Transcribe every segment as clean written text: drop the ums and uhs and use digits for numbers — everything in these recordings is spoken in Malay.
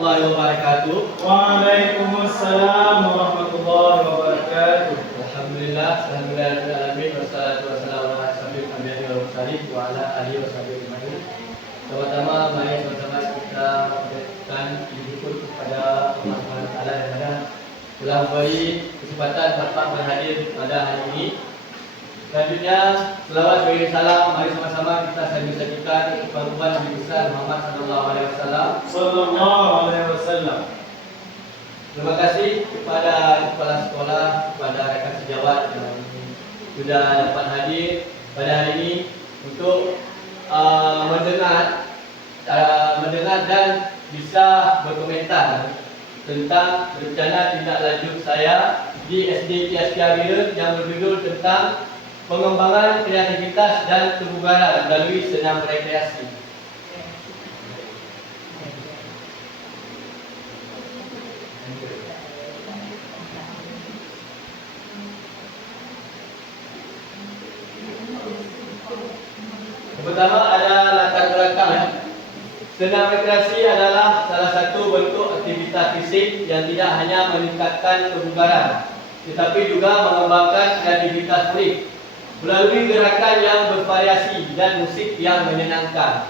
warahmatullahi wabarakatuh. Waalaikumsalam warahmatullahi wabarakatuh. Alhamdulillah, alhamdulillahirabbil wassalatu wassalamu ala asyrofil anbiya'i wal mursalin wa ala alihi washabihi ajmain. Pertama, mari sama-sama kita mengucapkan syukur kepada Allah Subhanahu wa taala yang mana telah memberi kesempatan dapat berhadir pada hari ini. Selanjutnya, selawat bagi salam, mari sama-sama kita sampaikan kepada Nabi besar Muhammad sallallahu alaihi wasallam. Terima kasih kepada kepala sekolah, kepada rekan sejawat yang sudah dapat hadir pada hari ini untuk mendengar dan bisa berkomentar tentang rencana tindak lanjut saya di SD Kiaskia Bira yang berjudul tentang pengembangan kreativitas dan kebugaran melalui senam rekreasi. Pertama ada latar belakang. Senam rekreasi adalah salah satu bentuk aktivitas fisik yang tidak hanya meningkatkan kebugaran, tetapi juga mengembangkan kreativitas unik melalui gerakan yang bervariasi dan musik yang menyenangkan.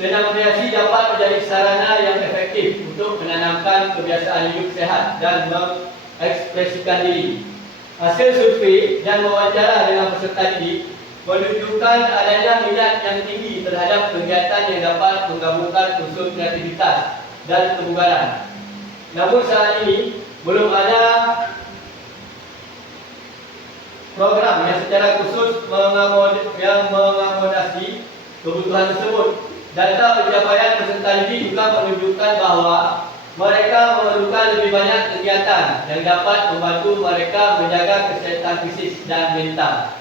Senam rekreasi dapat menjadi sarana yang efektif untuk menanamkan kebiasaan hidup sehat dan mengekspresikan diri. Hasil survei dan wawancara dengan peserta didik menunjukkan adanya minat yang tinggi terhadap kegiatan yang dapat menggabungkan unsur kreativitas dan kebugaran. Namun saat ini belum ada program yang secara khusus mengakomodasi kebutuhan tersebut. Data pencapaian peserta didik juga menunjukkan bahawa mereka memerlukan lebih banyak kegiatan yang dapat membantu mereka menjaga kesihatan fisik dan mental.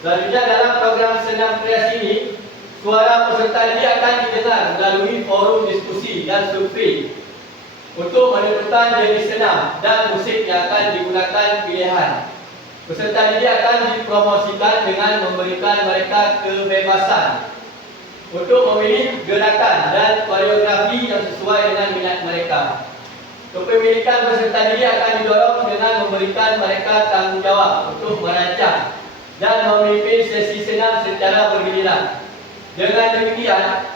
Selanjutnya, dalam program senam rekreasi ini, suara peserta didik akan didengar melalui forum diskusi dan survei untuk menentukan jenis senam dan musik yang akan digunakan pilihan. Peserta didik akan dipromosikan dengan memberikan mereka kebebasan untuk memilih gerakan dan koreografi yang sesuai dengan minat mereka. Kepemilikan peserta didik akan didorong dengan memberikan mereka tanggungjawab untuk merancang dan memimpin sesi senam secara bergiliran. Dengan demikian,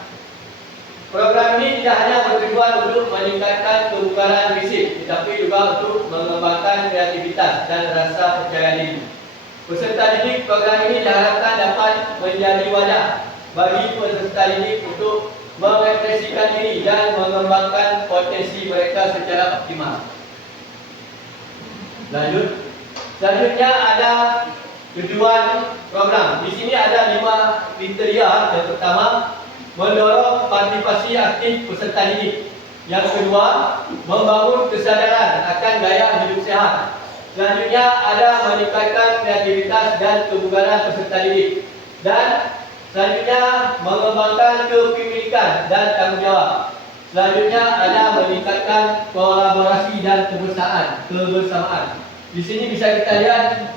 program ini tidak hanya bertujuan untuk meningkatkan kebugaran fisik, tetapi juga untuk mengembangkan kreativitas dan rasa percaya diri. Peserta didik program ini diharapkan dapat menjadi wadah bagi peserta didik untuk mengekspresikan diri dan mengembangkan potensi mereka secara optimal. Selanjutnya ada tujuan program. Di sini ada 5 kriteria. Yang pertama, mendorong partisipasi aktif peserta didik. Yang kedua, membangun kesadaran akan gaya hidup sehat. Selanjutnya ada meningkatkan kreativitas dan kebugaran peserta didik. Dan selanjutnya mengembangkan kepemilikan dan tanggungjawab. Selanjutnya ada meningkatkan kolaborasi dan kebersamaan. Di sini bisa kita lihat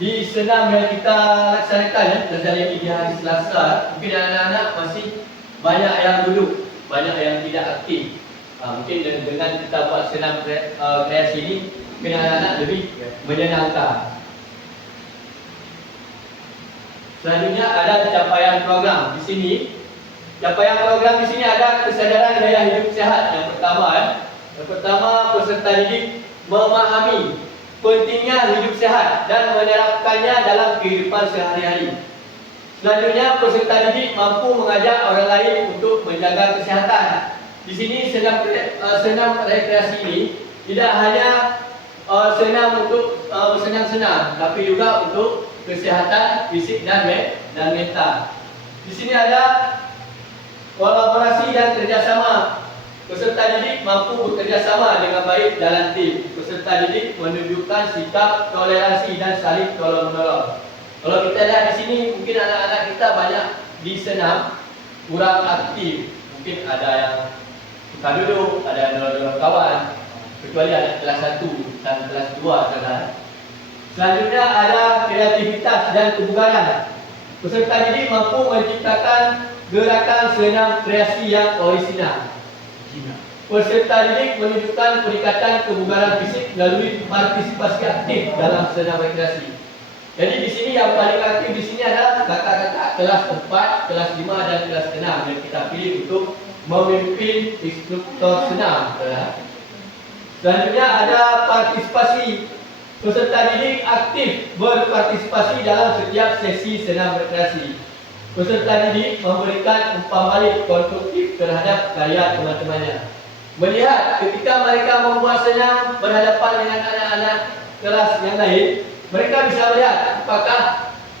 di senam yang kita laksanakan terjadi di hari Selasa, mungkin anak-anak masih banyak yang duduk, banyak yang tidak aktif. Mungkin dengan kita buat senam kreasi ini, mungkin anak-anak lebih menyenangkan. Selanjutnya ada capaian program. Di sini, capaian program di sini ada kesadaran gaya hidup sehat. Yang pertama, peserta didik memahami pentingnya hidup sehat dan menerapkannya dalam kehidupan sehari-hari. Selanjutnya, peserta didik mampu mengajak orang lain untuk menjaga kesihatan. Di sini senam rekreasi ini tidak hanya senam untuk bersenang-senang, tapi juga untuk kesihatan fisik dan mental. Di sini ada kolaborasi dan kerjasama. Peserta didik mampu bekerja sama dengan baik dalam tim. Peserta didik menunjukkan sikap toleransi dan saling tolong-menolong. Kalau kita lihat di sini, mungkin anak-anak kita banyak di senam kurang aktif. Mungkin ada yang suka duduk, ada yang dorong kawan. Kecuali anak kelas 1 dan kelas 2 kan. Selanjutnya ada kreativitas dan kebugaran. Peserta didik mampu menciptakan gerakan senam kreasi yang orisinal. Peserta didik menunjukkan peningkatan kebugaran fisik melalui partisipasi aktif dalam senam rekreasi. Jadi di sini yang paling aktif di sini adalah kakak-kakak kelas 4, kelas 5 dan kelas 6 yang kita pilih untuk memimpin instruktur senam. Selanjutnya ada partisipasi. Peserta didik aktif berpartisipasi dalam setiap sesi senam rekreasi. Peserta didik memberikan umpan balik konstruktif terhadap karya teman-temannya. Melihat ketika mereka membuat senam berhadapan dengan anak-anak kelas yang lain, mereka bisa melihat apakah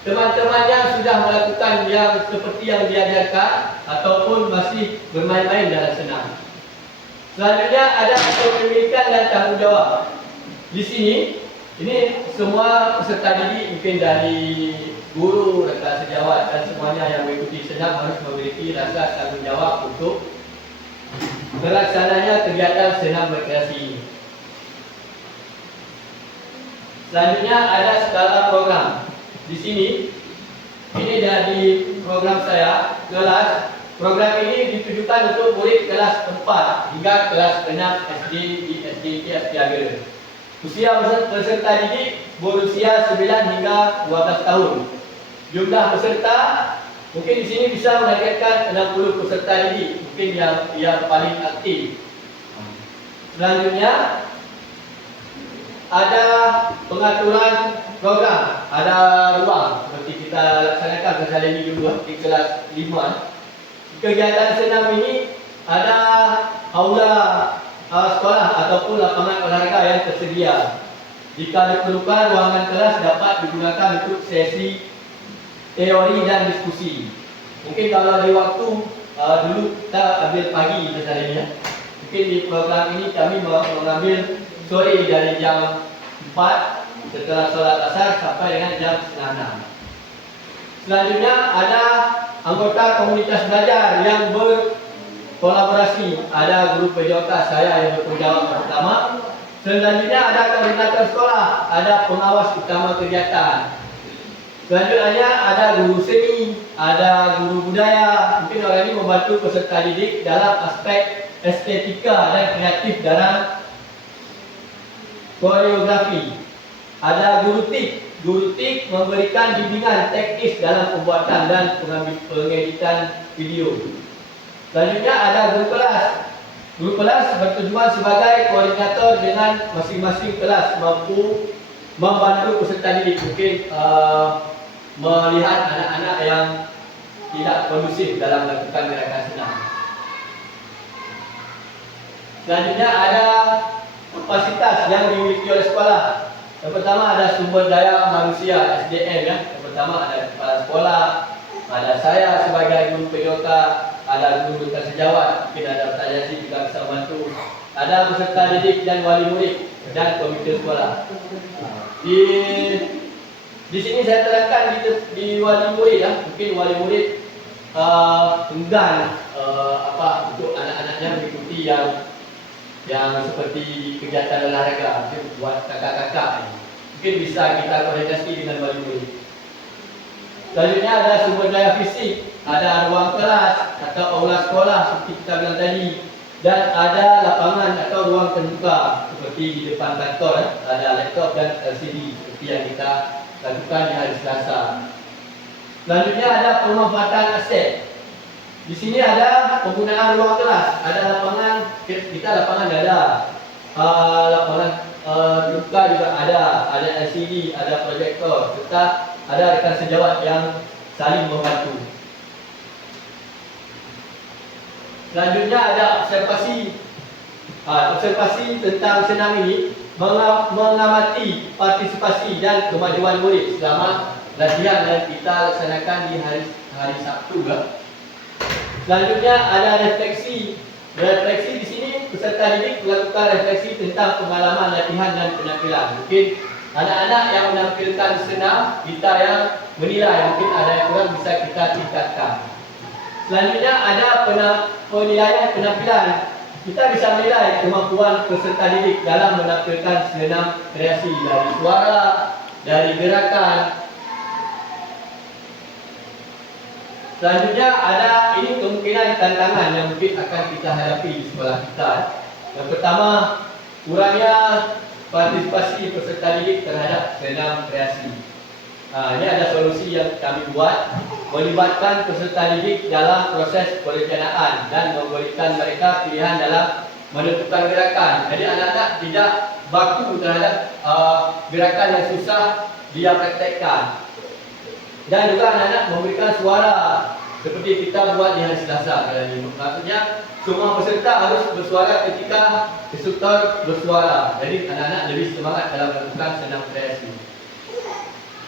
teman-temannya sudah melakukan yang seperti yang diajarkan ataupun masih bermain-main dalam senam. Selanjutnya ada kepemilikan dan tanggungjawab. Di sini, ini semua peserta didik mungkin dari guru, rekan sejawat dan semuanya yang mengikuti senam harus memiliki rasa tanggungjawab untuk terlaksananya kegiatan senam rekreasi ini. Selanjutnya ada skala program. Di sini, ini dari program saya, kelas. Program ini ditujukan untuk murid kelas 4 hingga kelas 6 SD di SDIT Setiabela. Usia peserta didik berusia 9 hingga 12 tahun. Jumlah peserta mungkin di sini bisa menargetkan 60 peserta didik, mungkin yang paling aktif. Selanjutnya ada pengaturan program, ada ruang seperti kita laksanakan misalnya ini dulu di kelas 5. Kegiatan senam ini ada aula sekolah ataupun lapangan olahraga yang tersedia. Jika diperlukan, ruangan kelas dapat digunakan untuk sesi teori dan diskusi. Mungkin kalau di waktu dulu kita ambil pagi misalnya, mungkin di program ini kami mengambil sore dari jam 4 setelah sholat asar sampai dengan jam setengah 6. Selanjutnya ada anggota komunitas belajar yang berkolaborasi. Ada guru PJOK saya yang bertanggung jawab pertama. Selanjutnya ada koordinator sekolah, ada pengawas utama kegiatan. Selanjutnya ada guru seni, ada guru budaya. Mungkin orang ini membantu peserta didik dalam aspek estetika dan kreatif dalam koreografi. Ada guru TIK. Guru TIK memberikan bimbingan teknis dalam pembuatan dan pengeditan video. Selanjutnya ada guru kelas. Guru kelas bertujuan sebagai koordinator dengan masing-masing kelas mampu membantu peserta didik. Mungkin melihat anak-anak yang tidak kondusif dalam melakukan gerakan senam. Selanjutnya ada kapasitas yang dimiliki oleh sekolah. Yang pertama ada sumber daya manusia SDM ya. Yang pertama ada kepala sekolah, ada saya sebagai guru PJOK, ada guru sejawat, mungkin ada Tajasi juga bisa membantu. Ada peserta didik dan wali murid dan komite sekolah. Di sini saya terangkan di wali murid ya. Mungkin wali murid enggan untuk anak-anaknya mengikuti yang seperti kegiatan olahraga buat kakak-kakak. Mungkin bisa kita koordinasi dengan wali murid. Selanjutnya ada sumber daya fisik, ada ruang kelas atau aula sekolah seperti kita bilang tadi, dan ada lapangan atau ruang terbuka seperti di depan kantor, ada laptop dan LCD seperti yang kita lakukan di hari Selasa. Selanjutnya ada pemanfaatan aset. Di sini ada penggunaan ruang kelas, ada lapangan, kita lapangan ada, lapangan terbuka juga ada LCD, ada proyektor, serta ada rekan sejawat yang saling membantu. Selanjutnya ada observasi. Observasi tentang senam ini mengamati partisipasi dan kemajuan murid selama latihan yang kita laksanakan di hari Sabtu. Selanjutnya ada refleksi. Refleksi di sini peserta didik melakukan refleksi tentang pengalaman latihan dan penampilan. Mungkin anak-anak yang menampilkan senam, kita yang menilai, mungkin ada yang kurang bisa kita tingkatkan. Selanjutnya ada penilaian penampilan. Kita bisa menilai kemampuan peserta didik dalam menampilkan senam kreasi dari suara, dari gerakan. Selanjutnya ada ini kemungkinan tantangan yang mungkin akan kita hadapi di sekolah kita. Yang pertama, kurangnya partisipasi peserta didik terhadap senam kreasi. Ini ada solusi yang kami buat, melibatkan peserta didik dalam proses perencanaan dan memberikan mereka pilihan dalam menentukan gerakan. Jadi anak-anak tidak baku terhadap gerakan yang susah dia praktekkan. Dan juga anak-anak memberikan suara seperti kita buat di hari Selasa kali ini. Maksudnya semua peserta harus bersuara ketika instruktur bersuara. Jadi anak-anak lebih semangat dalam melakukan senam kreasi.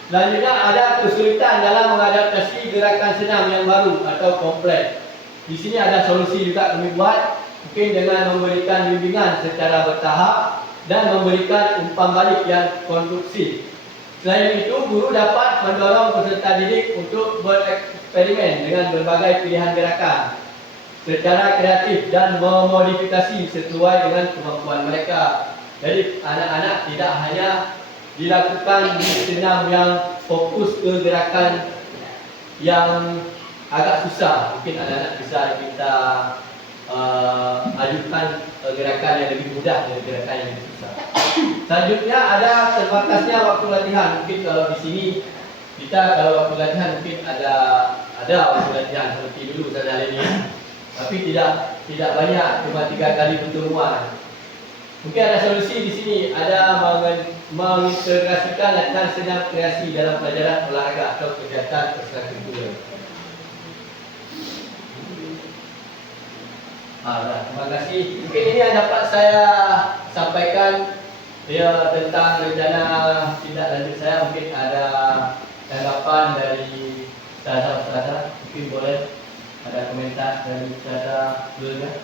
Selanjutnya ada kesulitan dalam mengadaptasi gerakan senam yang baru atau kompleks. Di sini ada solusi juga kami buat, mungkin dengan memberikan bimbingan secara bertahap dan memberikan umpan balik yang konstruksi. Selain itu, guru dapat mendorong peserta didik untuk bereksperimen dengan berbagai pilihan gerakan secara kreatif dan memodifikasi sesuai dengan kemampuan mereka. Jadi anak-anak tidak hanya dilakukan di senam yang fokus ke gerakan yang agak susah. Mungkin anak-anak bisa kita ajukan gerakan yang lebih mudah dari gerakan yang lebih susah. Selanjutnya ada terbatasnya waktu latihan. Mungkin kalau di sini kita kalau waktu latihan mungkin ada waktu latihan seperti dulu saya ini, tapi tidak banyak, cuma 3 kali pertemuan. Mungkin ada solusi di sini, ada mengintegrasikan latihan senam kreasi dalam pelajaran olahraga atau kegiatan ekstrakurikuler. Terima kasih. Mungkin ini yang dapat saya sampaikan tentang rencana tindak lanjut saya. Mungkin ada tanggapan dari ustazah, mungkin boleh ada komentar dari ustazah dulu kan?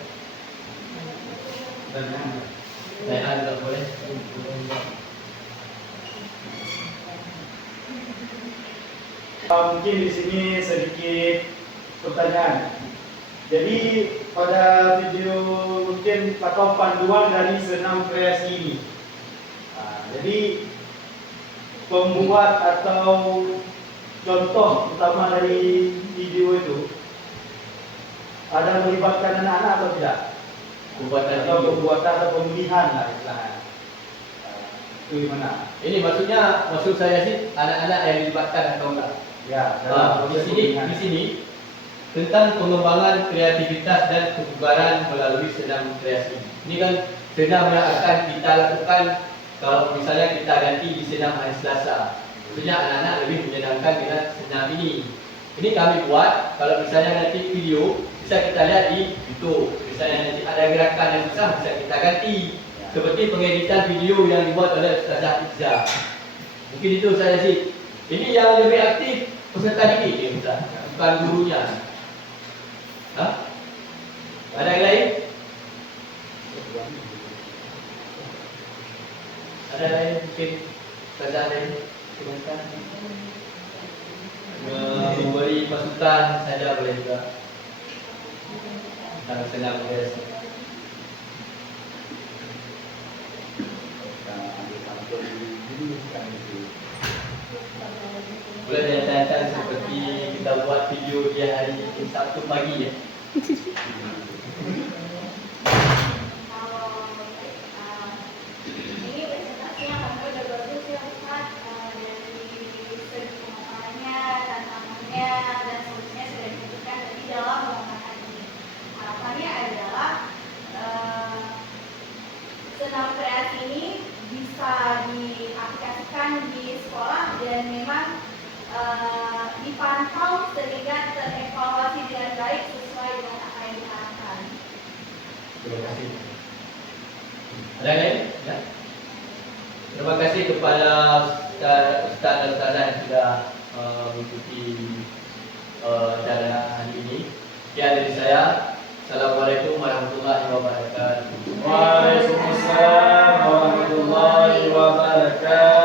Saya juga boleh. Mungkin di sini sedikit pertanyaan. Jadi pada video mungkin atau panduan dari senam kreasi ini. Jadi pembuat atau contoh utama dari video itu ada melibatkan anak-anak atau tidak? Pembuatan atau pemilihan lah istilahnya. Itu gimana? Ini maksud saya sih anak-anak yang dilibatkan atau enggak? Ya, di sini tentang pengembangan kreativitas dan kebugaran melalui senam kreasi. Ini kan senam yang akan kita lakukan kalau misalnya kita ganti di senam hari Selasa. Maksudnya anak-anak lebih menyenangkan dengan senam ini. Ini kami buat, kalau misalnya nanti video bisa kita lihat di YouTube. Misalnya nanti ada gerakan yang susah bisa kita ganti. Seperti pengeditan video yang dibuat oleh Ustazah Izzah. Mungkin itu saya sih. Ini yang lebih aktif peserta didik ya, Ustaz, bukan gurunya. Ada yang lain? Ada yang lain mungkin Ustazah lain komentar? Memberi masukan saja boleh juga tentang senam kreasi. Boleh dinyatakan seperti kita buat video di hari Sabtu pagi ya. Ini presentasinya hampir udah bagus ya Ustaz, dari segi pemaparannya, tantangannya, dan solusinya sudah ditentukan tadi dalam menggunakan ini. Harapannya adalah senam kreasi ini bisa diaplikasikan di sekolah dan memang dipantau sehingga terevaluasi dengan baik sesuai dengan apa yang diharapkan. Terima kasih. Ada yang lain? Ya? Terima kasih kepada Ustaz dan Ustazah yang sudah mengikuti acara hari ini. Sekian dari saya. Assalamualaikum warahmatullahi wabarakatuh. Waalaikumsalam warahmatullahi wabarakatuh.